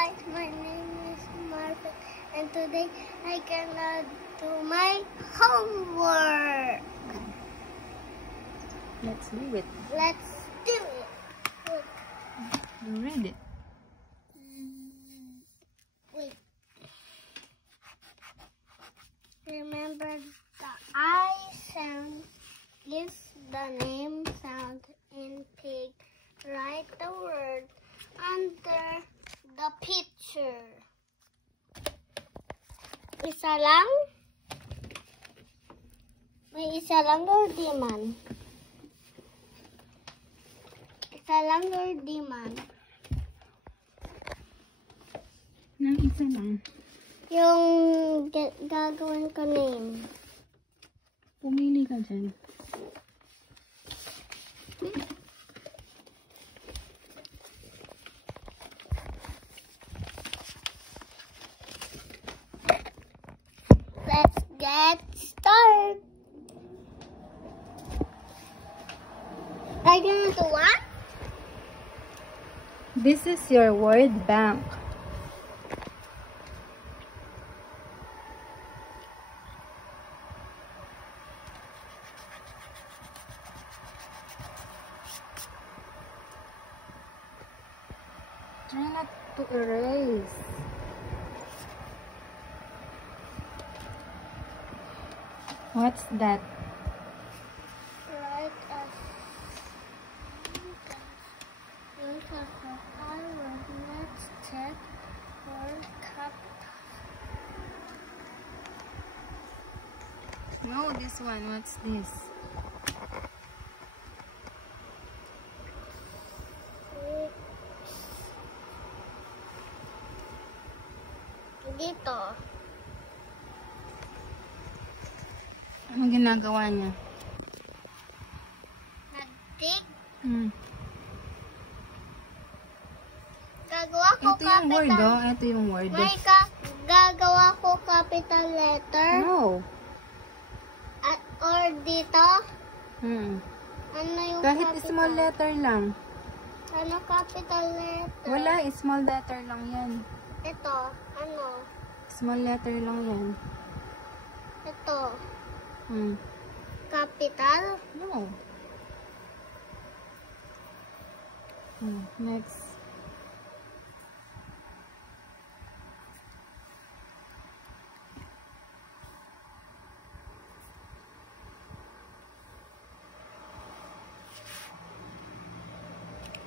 guys, my name is Marvin, and today I gonna do my homework. Let's do it. Let's do it. Look. You read it. Wait. Remember the I sound is the name sound in pig. Write the word under the picture. Isa lang? May isa lang or di man? Isa lang or di man? Nang isa lang. Yung gagawin ko name. Pumili ka dyan. Let's get started. Are you gonna do what? This is your word bank. Try not to erase. What's that? Right as look at the island. Let's check for cup. No, this one. What's this? Dito. Anong ginagawa niya? Nag-dig. Gagawa ko Ito yung word, capital. oh. Ito yung word. May gagawa ko capital letter. No. Or dito. Ano yung Kahit capital? small letter lang. Ano capital letter? Wala, small letter lang yan. Ito. Ano? Small letter lang yan. Ito. Capital? No. Next.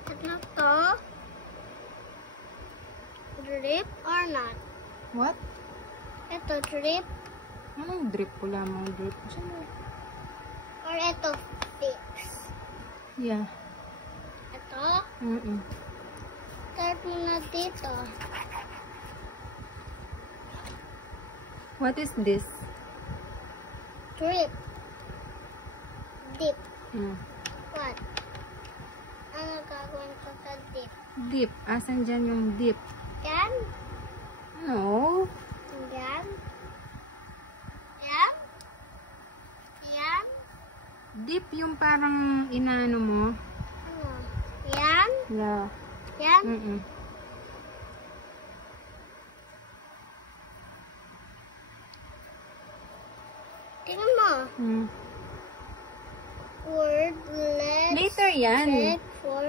Ano to? Drip or not? What? Ito, drip. Anong drip? Wala mong drip. Or ito, fix. Yeah. Ito. Start mo na dito. What is this? Drip. Dip. Mm. What? Ano gagawin ko sa dip? Dip. Asan dyan yung dip? Yan? No. Yan? Yan? Yan? Dip yung parang inaano mo. Ano? Yan? Yeah. Yan? Tingnan mo. Word, let's Later yan. check for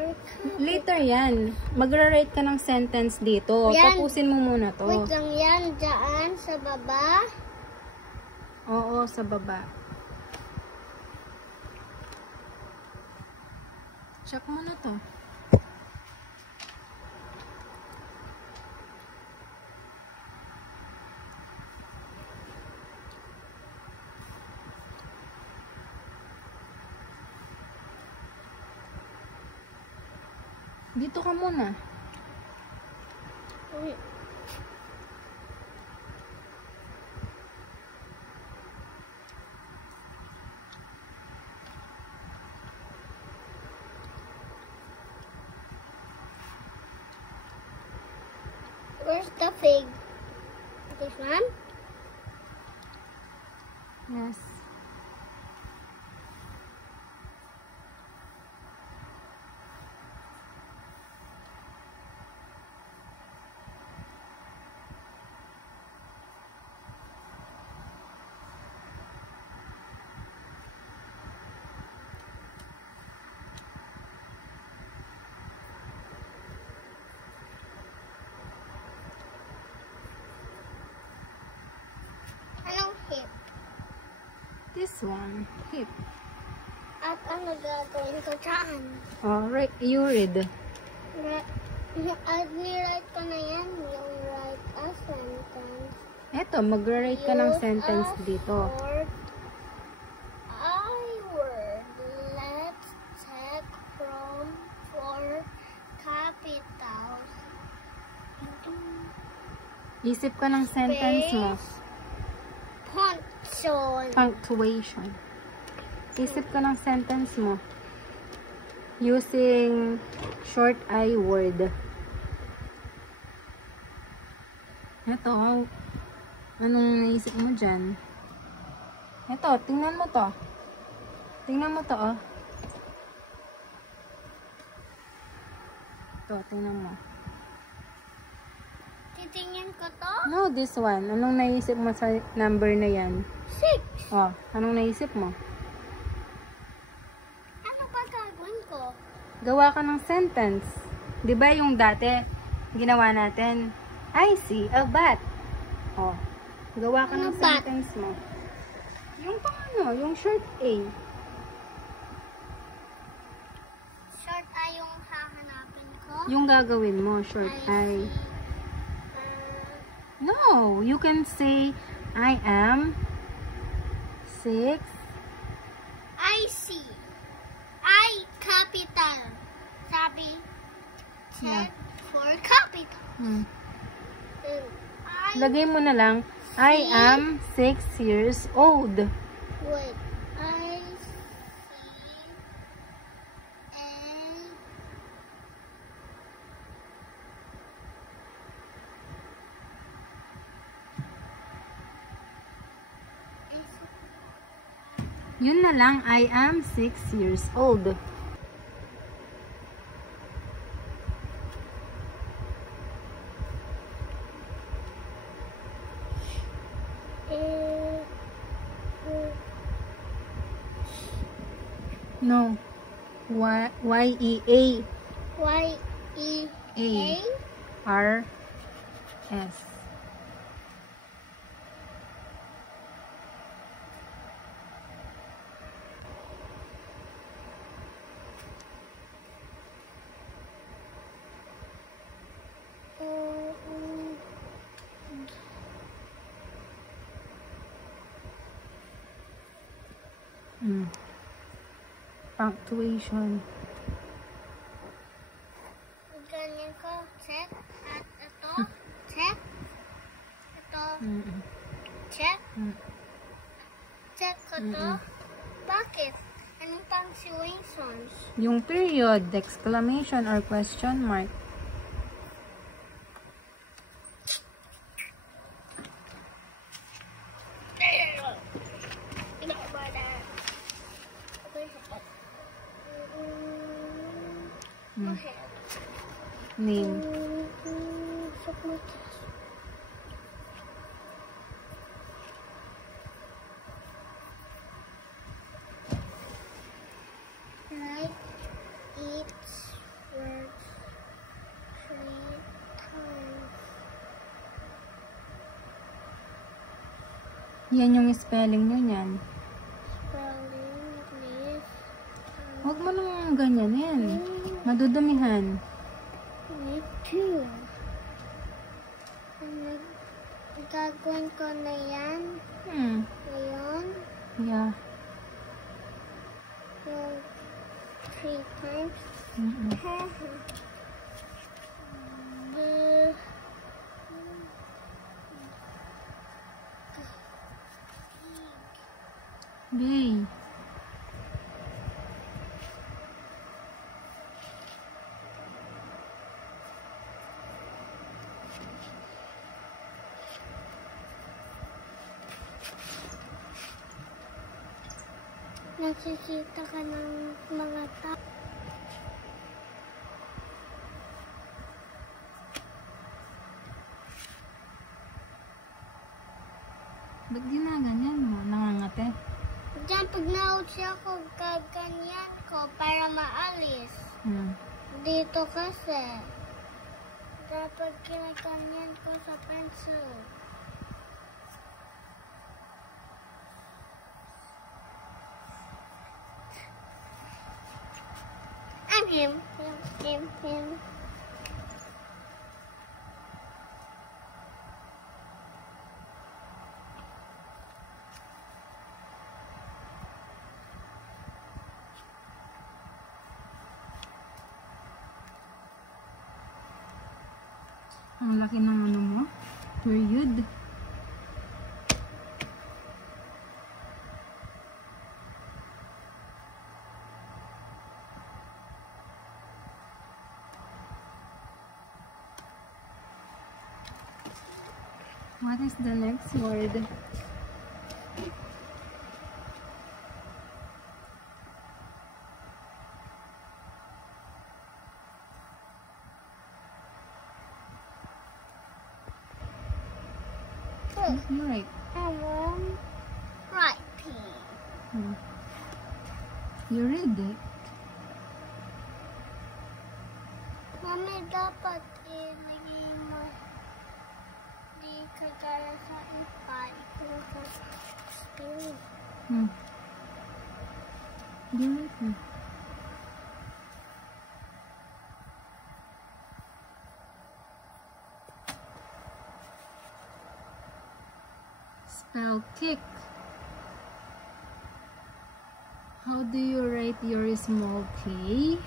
Later yan. Magra-write ka ng sentence dito. Yan. Tapusin mo muna to. Wait lang yan. Diyan sa baba. Oo, sa baba. Check mo na to. Dito ka muna. Wait. Where's the fig? This one? Yes. This one. Hip. At ano gagawin ko dyan? Alright, you read. At ni-write ko na yan, yung write a sentence. Eto, mag-write ka ng sentence dito. I-word. Let's check from for capitals. Isip ka ng sentence mo. Punctuation. Isip ka ng sentence mo. Using short I word. Ito, anong naisip mo dyan? Ito, tingnan mo to. Tingnan mo to, oh. Ito, tingnan mo. Titingnan ko to? No, this one. Anong naisip mo sa number na yan? 6. Oh, anong naisip mo? Ano ba gagawin ko? Gawa ka ng sentence. 'Di ba yung dati ginawa natin? I see a bat. Oh, gawa ka Ano ng bat? sentence mo. Yung paano, yung short A. Short ay yung hahanapin ko? Yung gagawin mo, short I. No, you can say I am 6. I see. I capital. Sabi, check for capital. I Lagay mo na lang, I am 6 years old. wait. I see and Yun na lang, I am 6 years old. No. Y-E-A. Y-E-A. R-S. Punctuation. Ganyan ko. Check. At ito. Check. Ito. Check. Check ko to. Bakit? Anong punctuations? Yung period, exclamation or question mark. Name. Write each word 3 times. Yan yung spelling nyo yan. Spelling, please. Huwag mo nang ganyanin. Madudumihan. Me too. Gagawin ko na yan. Ngayon. Yeah. Yung 3 times. Gay. Nakikita ka ng mga tao. Ba't ginaganyan mo? Nangangate? Diyan, pag na-out ako, gaganyan ko para maalis. Dito kasi. Dapat kinaganyan ko sa pencil. him. Ang laki ng ano mo? Period. What is the next word? Right. Writing. You read it. Mami, dapat ilagay mo di kagaya sa ipa. Ikaw sa spirit. You read it. Spell kick. How do you write your small k?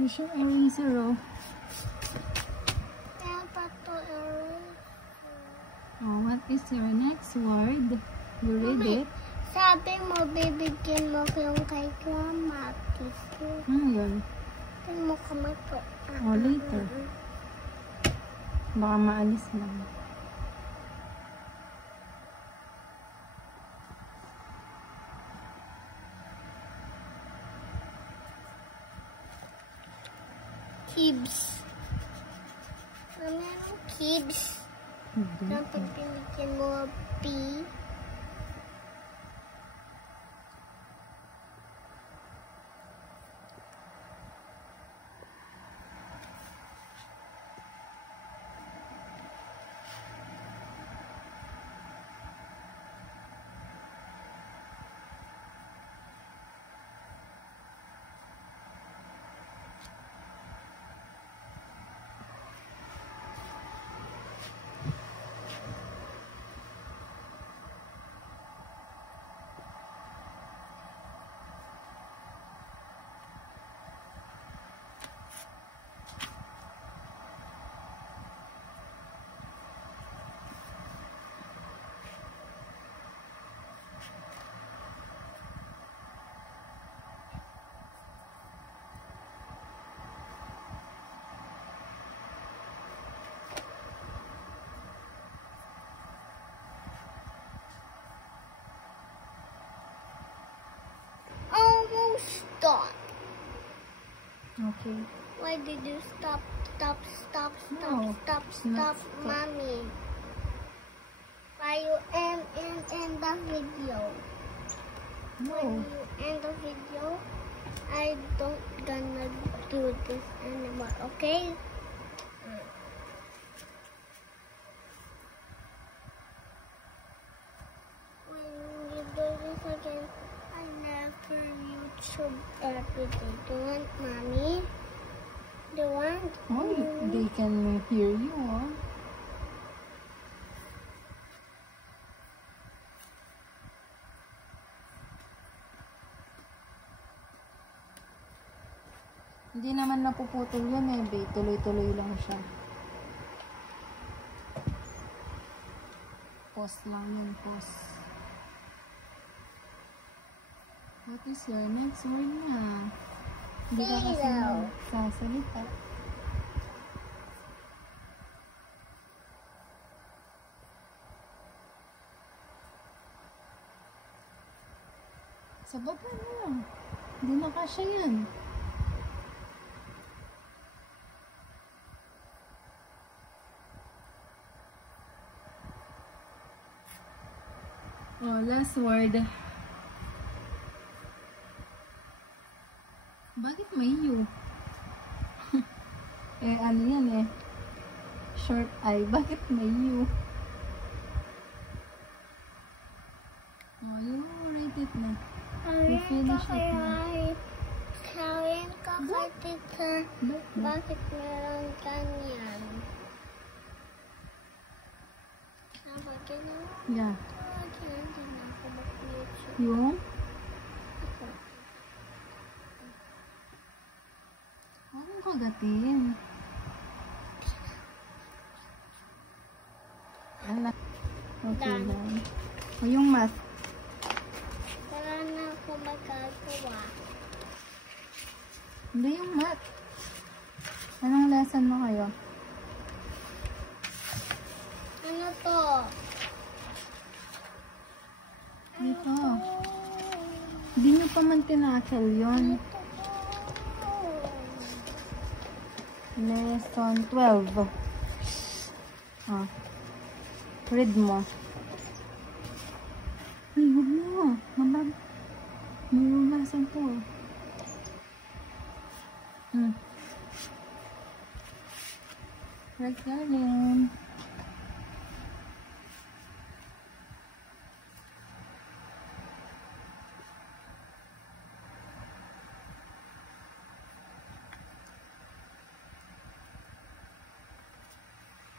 Use your eraser, oh. Dapat to erase. Oh, what is your next word? You read Mami, it? sabi mo, bibigyan mo ko yung kay grandma. Ano yun? Tingnan mo kamay ko. Oh, later. Baka maalis lang. Kibs. Mami, anong kibs? Dapat binigyan mo B. Stop. Okay. Why did you stop, No, stop, not stop. mommy? Why you end the video? When No. you end the video, I don't gonna do this anymore, okay? When you do this again, I never YouTube every day. Do you want, mommy? Do you want? Oh, they can hear you, oh. Hindi naman napuputol yan eh, babe. Tuloy-tuloy lang siya. Pause lang yun, pause. What is your next word na? Hindi ka kasi Zero. magsasalita. Sa baba mo. Hindi na kasya yan. Oh, last word. Bakit may you? Ano yan eh? Short eye. Bakit may you? Oh, you write it na. Sabihin ko finish it kay na. sabihin ko kay teacher, bakit meron ganyan? Sabi ginawa Yeah. ko, hindi na ako mag-YouTube. Yung? Ako. Huwag mong kagatin. Anak. Okay Done. lang. O yung math. Wala na ako magagawa. Hindi yung math. Anong lesson mo kayo? Ano to? Dito. Hindi nyo pa man tinakil yun. Lesson 12. Ah. Read mo. Ay, huwag mo. Malugasan ko. Right, darling.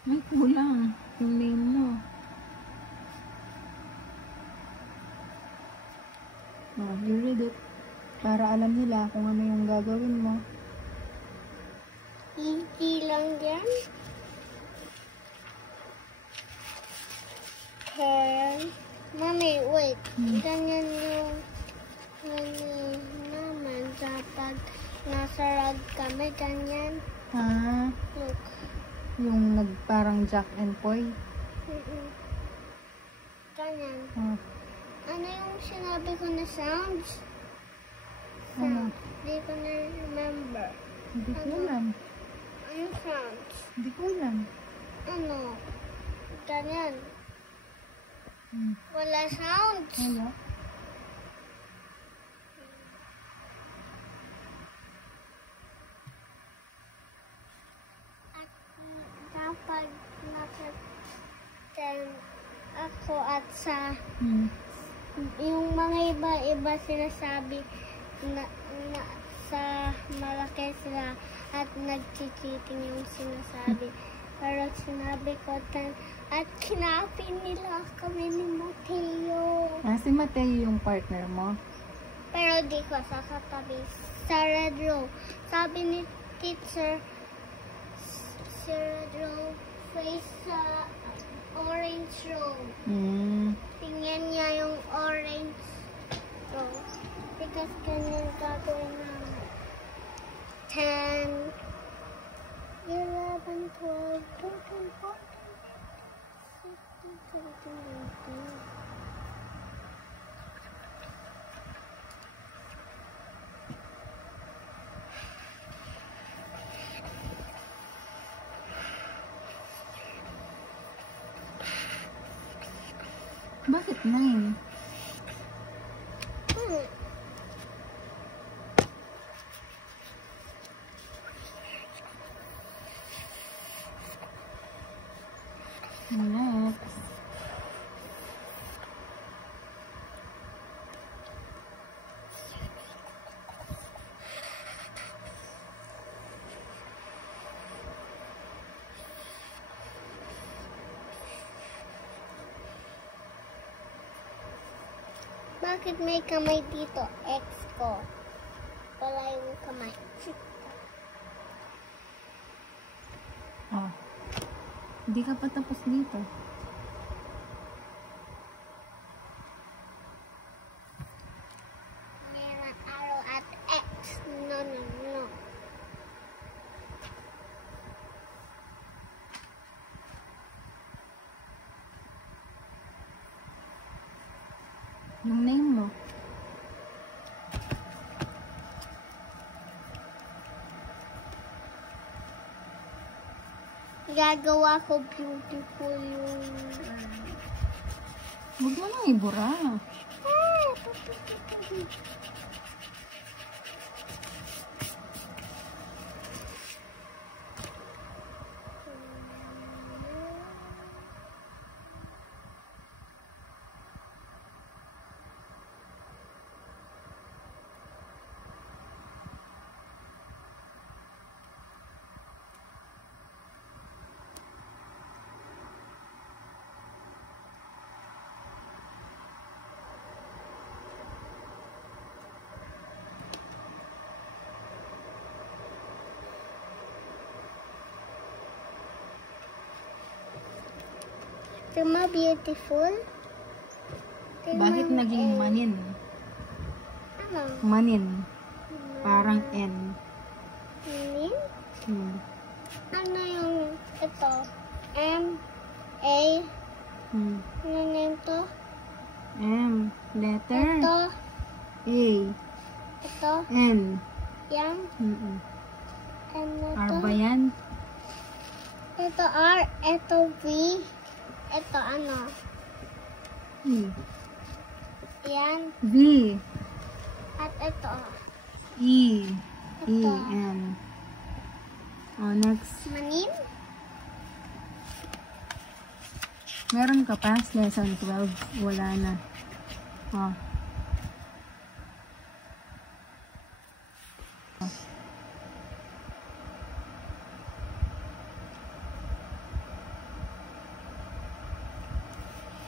Ay, kulang. Yung name mo. Oh, you read it. Para alam nila kung ano yung gagawin mo. Easy lang yan. Okay. Mami, wait. Ganyan yung naman kapag nasa rag kami, ganyan. Ah, Look. yung parang Jack and Poy. Ganyan. Ah, Ano yung sinabi ko na sounds? ano? Hindi ko na remember. Hindi ko alam. Ano sounds? Hindi ko alam. Ano? Ganyan. Wala sounds. Wala. At kapag nakatan ako at sa yung mga iba-iba sinasabi na sa malaki sila at nagchichiting yung sinasabi. Pero sinabi ko at kinapin nila kami ni Mateo. Ah, si Mateo yung partner mo. Pero di ko sa katabi. Sa red row. Sabi ni teacher, sa red row, face sa orange row. Tingnan niya yung orange row. Because ganyan gagawin namin. 10, 11, 12, 13, 14, 16, 17, 18. Bakit 9? Next. Bakit may kamay dito? X ko. Wala yung kamay. Oh. Hindi ka pa tapos dito. Meron arrow at X. No, no, no. Yung name mo. Gagawa ko beautiful yung... Huwag mo nang ibura. Tama, beautiful. Bakit naging manin? Ano? Manin. Parang N. Manin? Hmm. Ano yung ito? M, A. Hmm. Ano name to? M. Letter. Ito. A. Ito. N. Yan. Mm-mm. And R ito. ba yan? Ito R. Ito V. Ito ano? E. Yan. V. At ito. E. E. Ito. N. Oh, next. Manin? Meron ka pa? Lesson 12. Wala na. Oh.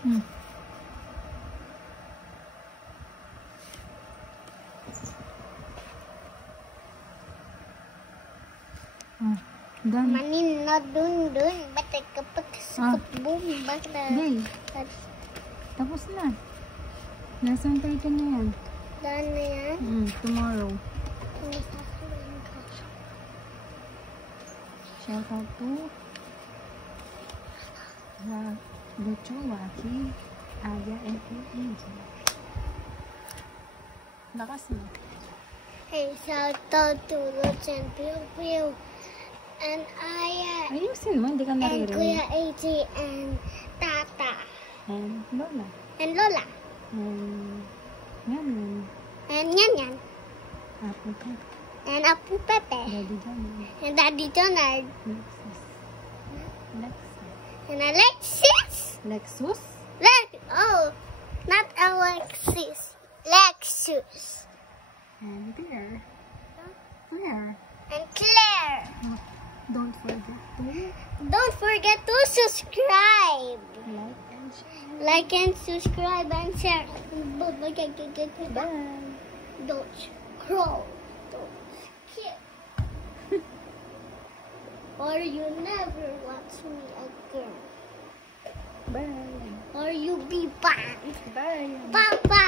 Hmm. Oh, done. Manin na dun. Ba't kapag Ah. boom. Basta. Day, tapos na. Lesson 13 na yan. Done na yan. Tomorrow. Ano sasabihin ko? Shout out to Lucho, Waki, Aya, and Angel. Lakas mo. Hey, shout out to Lutz and Pew Pew. And Aya. Ayusin mo, hindi ka And naririnig. Kuya AJ and Tata. And Lola. And Lola. And yan. And Yan. Apple Pie. And Apu Pepe. Daddy Johnny. And Daddy Donald. Lexus. And Alexis. Lexus? Oh, not Alexis. Lexus. And Claire. Claire. And Claire. Oh, don't forget to Don't forget to subscribe. like and share. Like and subscribe and share. Bye. Don't crawl. Don't skip. Or you never watch me again. Bye. Or you be banned. Bye. Bye-bye.